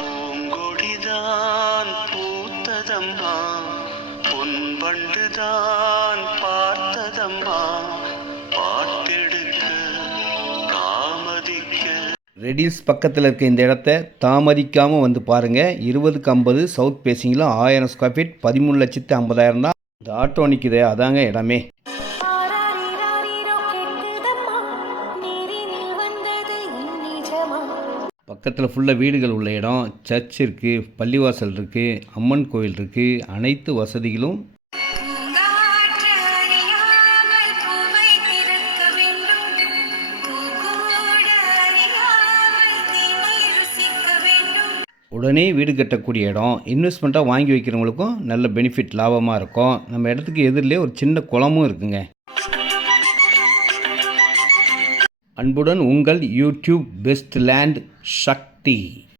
பூங்கொடிதான் பூத்ததம்மா, பொன்பண்டுதான் பார்த்ததம்மா, பாட்டெடுக்க தாமதிக்க. Riddles பக்கத்தில் இருக்க இந்த இடத்த தாமதிக்காமல் வந்து பாருங்கள். 20க்கு 50 சவுத் பேசிங்கில் 1000 ஸ்கொயர் ஃபீட், 13,50,000 தான். இந்த ஆட்டோ நிற்குது, அதாங்க இடமே. பக்கத்தில் ஃபுல்லாக வீடுகள் உள்ள இடம், சர்ச் இருக்குது, பள்ளிவாசல் இருக்குது, அம்மன் கோயில் இருக்குது, அனைத்து வசதிகளும். உடனே வீடு கட்டக்கூடிய இடம், இன்வெஸ்ட்மெண்ட்டாக வாங்கி வைக்கிறவங்களுக்கும் நல்ல பெனிஃபிட் லாபமாக இருக்கும். நம்ம இடத்துக்கு எதிரிலே ஒரு சின்ன குளமும் இருக்குங்க. அன்புடன் உங்கள் யூடியூப் பெஸ்ட் லேண்ட் சக்தி.